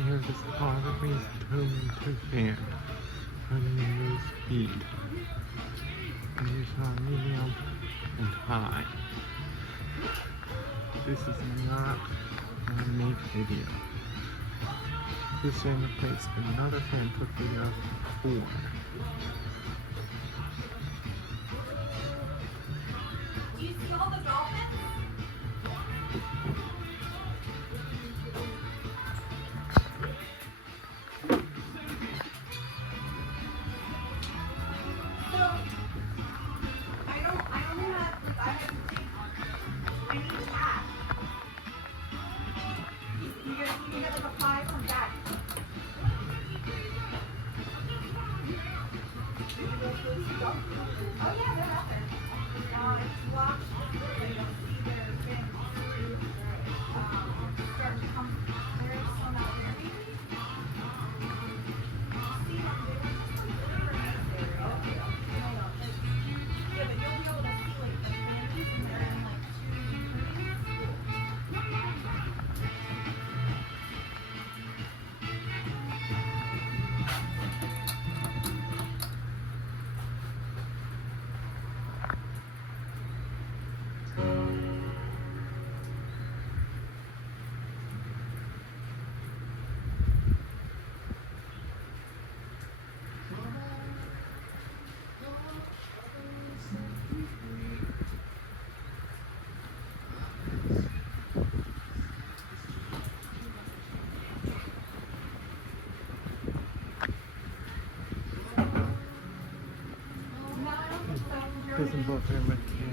have this always tuned to fan, turning the speed. And you saw medium and high. This is not my make video. This channel plays another fan put video for. Do you see all the dolphins? I need that. You get like a pie from Daddy. Oh yeah, they're out there. If you watch, you'll see their things start to come. There's some out there. See them? Yeah, but you'll be able to see like the families and they're in like Doesn't bother very much.